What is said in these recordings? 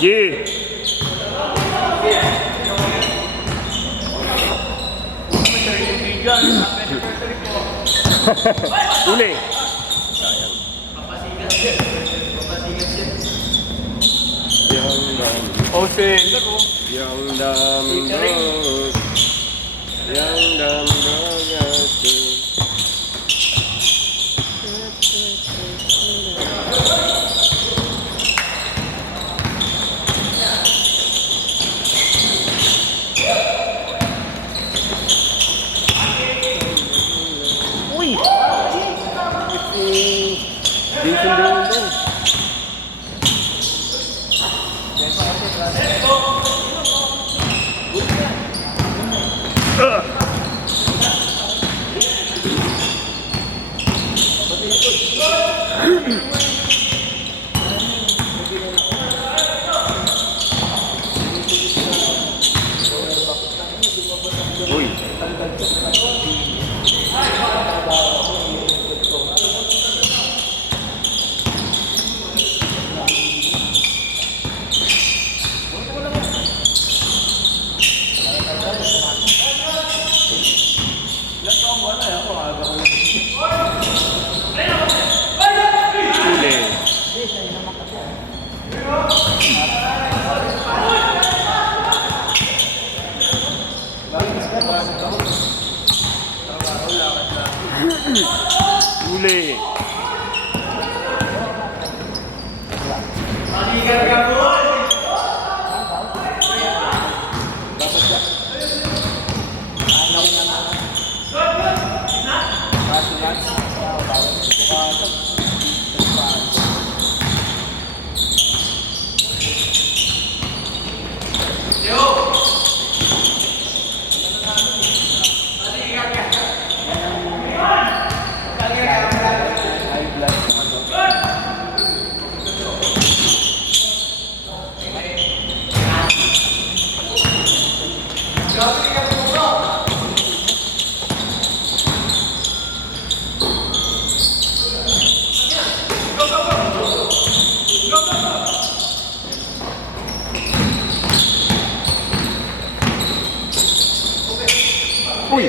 G. Uli. Oh, center oh. Yang damdam. Yang damdam. Uy! Dito doon. Uy. Uli. Uy!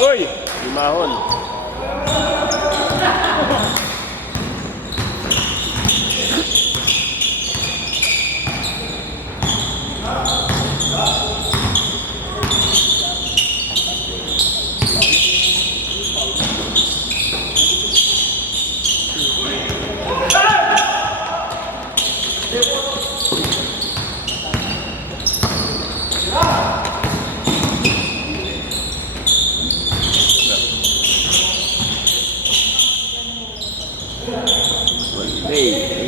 Uy! Limahon. Hey.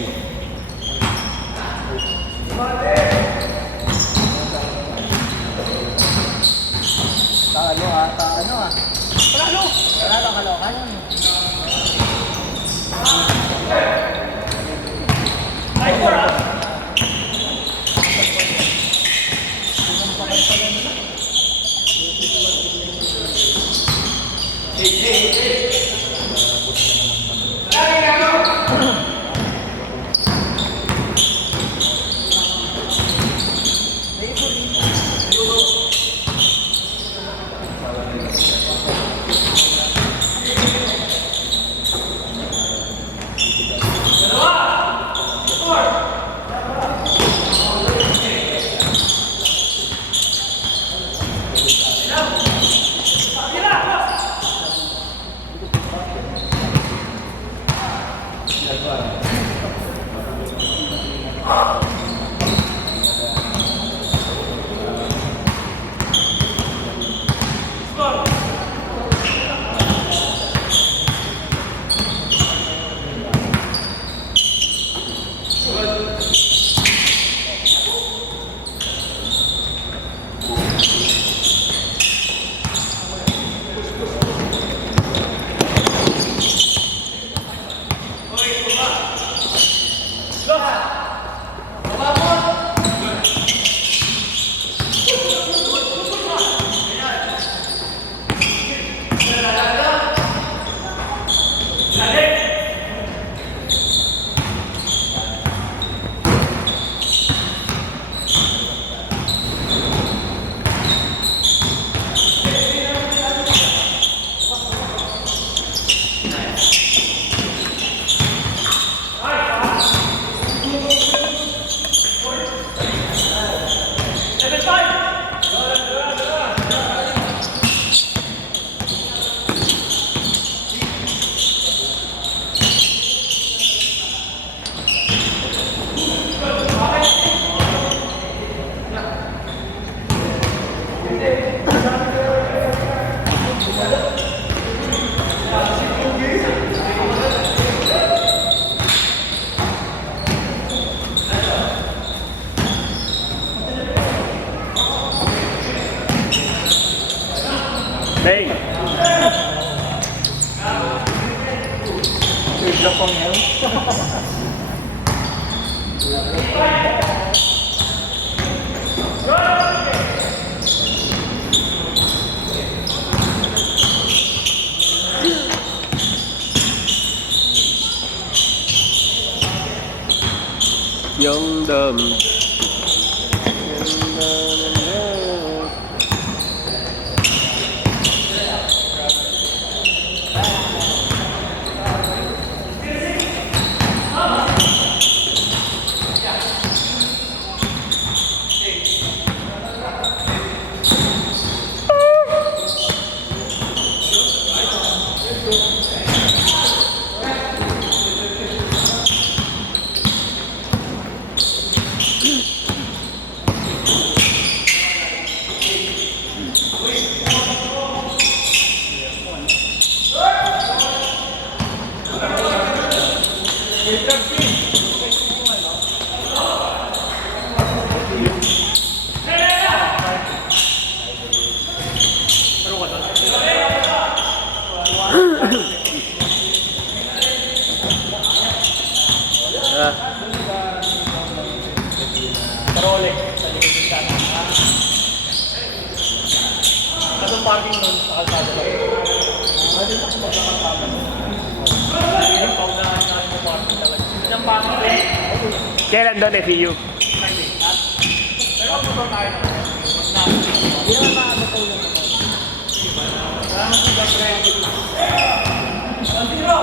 Bang! Yung dam. Rolex sa likod ng sana. Anong parking nun sa kalsada lang? Ano sa magkakasama? Yung paunahan natin yung parking talaga. Anong parking nun? Kailan doon FEU? Pero ako ba tayo na? Hindi naman makakataw lang ako. Salamat sa pag-ready. Antiro!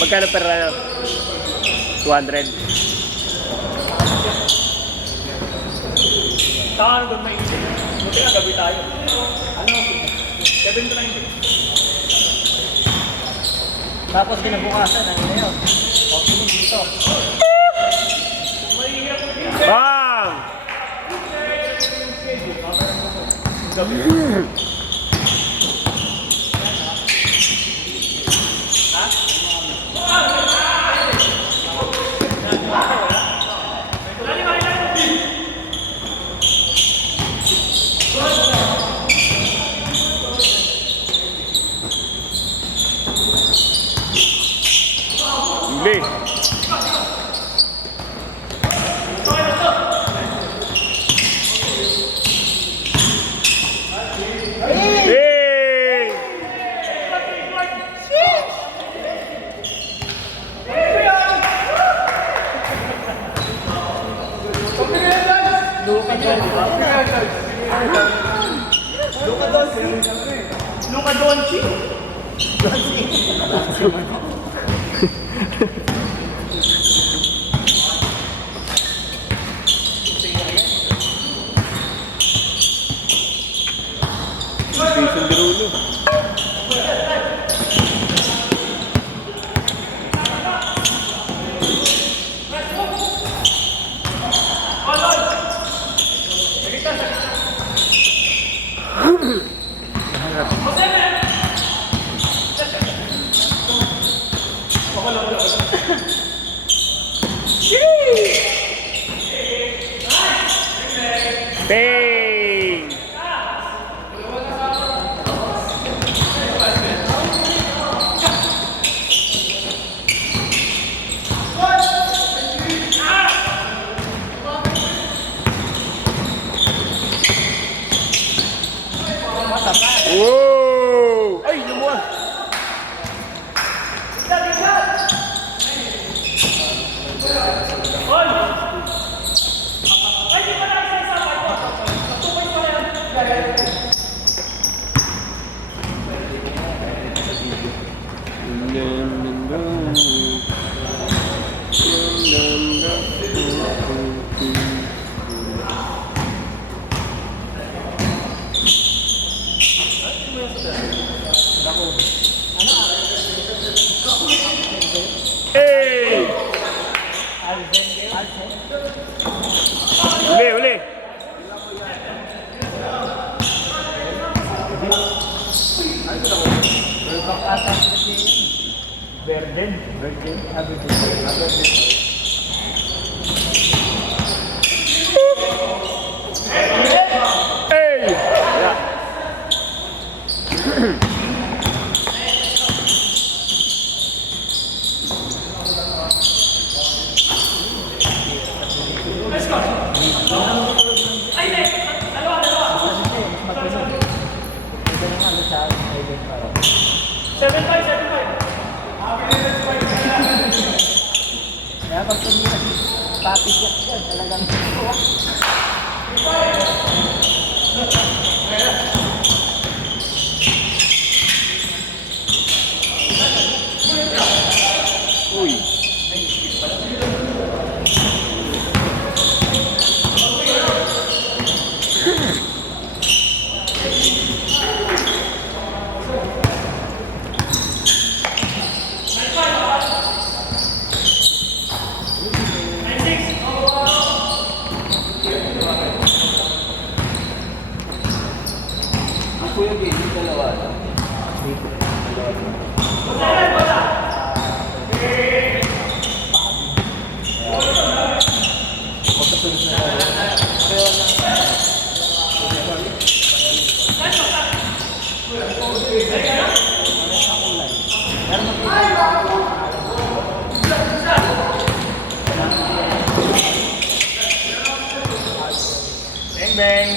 Magkano per ano? 200. Saan doon may hindi? Buti na gabi tayo. Ano? 7 to 90. Tapos kinabukasan, ano na yun? Okay, dito. Bang! Huli. Hey! Luka Doncic. Jason Derulo. Bang! Wow! Ay, lumuwag! Hey! Uli, uli. Verden. Hey! Yeah. Seven five. Kaya pag tumigas, papigat yan, talagang Uy. bang bang.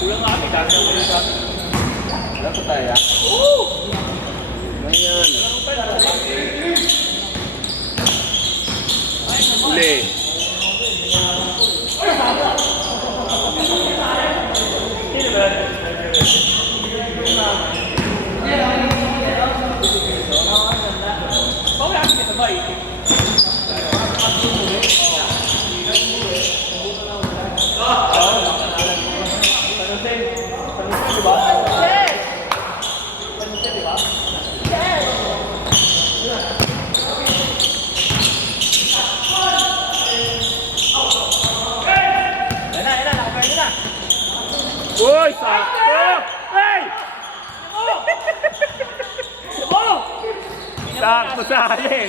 Kulang kami, dami na kulang kami. Dapat tayo. Ayan. Uli. Bawal kita ba? Uy, sakto! Hey! Sakto sa akin.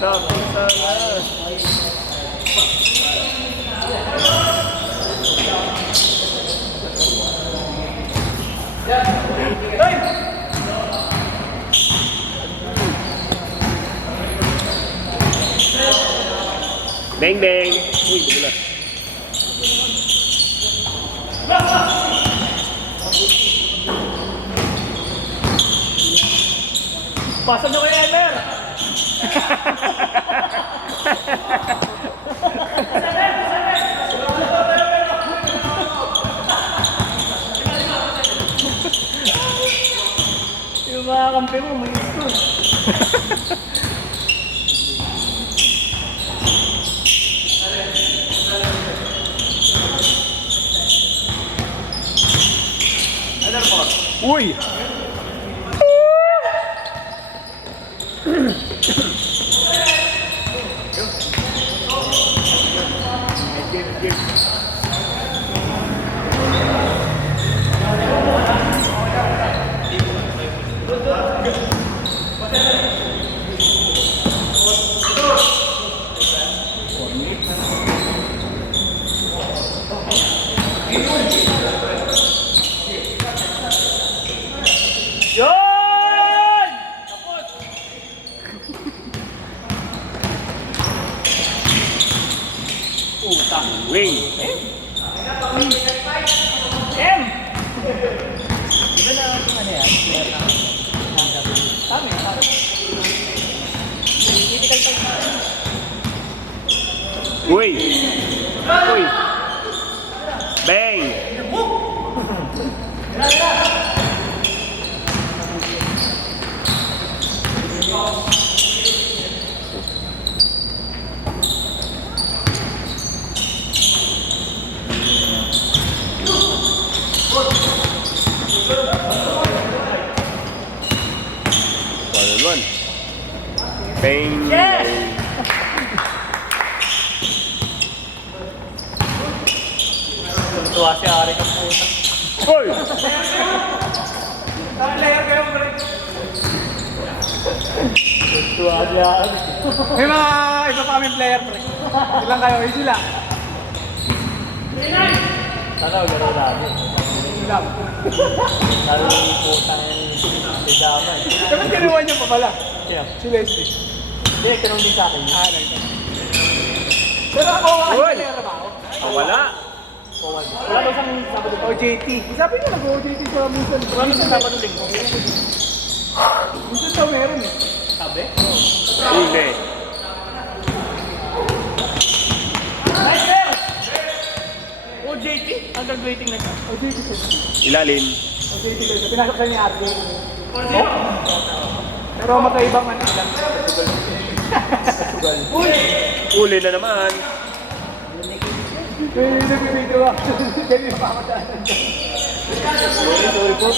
Sakto sa akin. Bang bang. Uy, dumulas. Pasok nyo kay Emer! Yung mga kampi mo, may gusto. Uy! Yun! Tapos! Utang. Wing. M! Di ba na ano yan? Tama yun, tama. Critical time na. Uy! Uy! Bang! One. Bang! Yes! Tuntua si Ari ka po. Uy! Player kayo, pre. Tuntua si Ari. May mga iba pa kaming player, pre. Ilang kayo? Easy lang. Sana o gano'n namin. Easy lang. Lalo yung putang si Dama. Dapat kinuha niyo pa pala. Kaya, Si Leslie. hindi, kinong din sa akin. Ah, right. Pero ako, Uy! player ba ako? Oh, wala. Wala daw siyang Sabado. OJT. Sabi niya nag-OJT sa minsan. Wala daw siyang Sabado linggo. Minsan daw meron eh. Sabi? Hindi. Nice there! OJT? Ang graduating na siya. OJT siya. Ilalim. OJT siya. Pinasok siya ni RJ. Pero magkaibang ano lang. Uy! Uli na naman. May nag-video ako. Kaya yung pamataanan ko. Sorry po.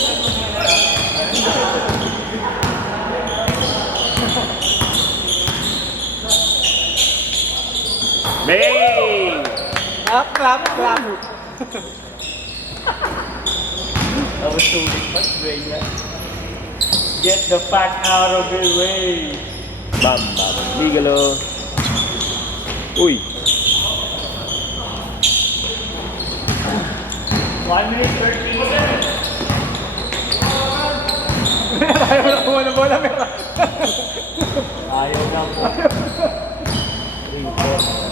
Bang! Clap. That was so much Dwayne. Get the fuck out of the way. Bam, bam. Ligalo. Uy! 1 minute 30 seconds. Ayaw mo na kuha ng bola, meron. Ayaw na po. 3, 4, 5.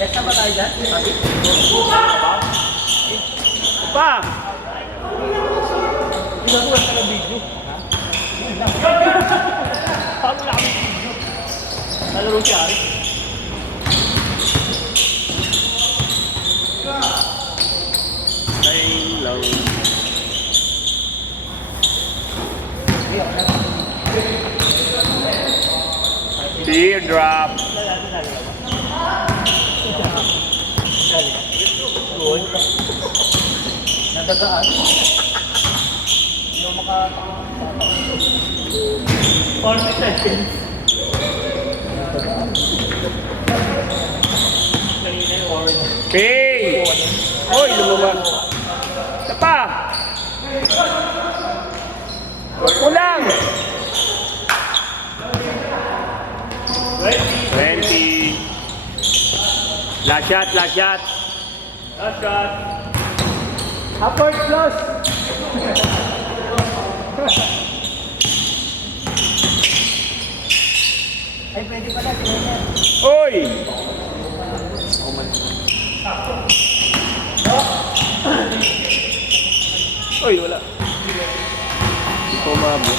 Next na ba tayo dyan? Sabi? Pa! Ginagawa ka ng video. Paano wala kami video? Nalaro si Ari. Bang lang. Teardrop. Good. Natagaan. Hindi mo maka... 40 seconds. Kanina yung orange. Bang! Uy, lumabas. Isa pa! Kulang! 20. Last shot, last shot. Last shot. Upward close. Ay, pwede pala. Uy! Uy, wala. Hindi ko umabot.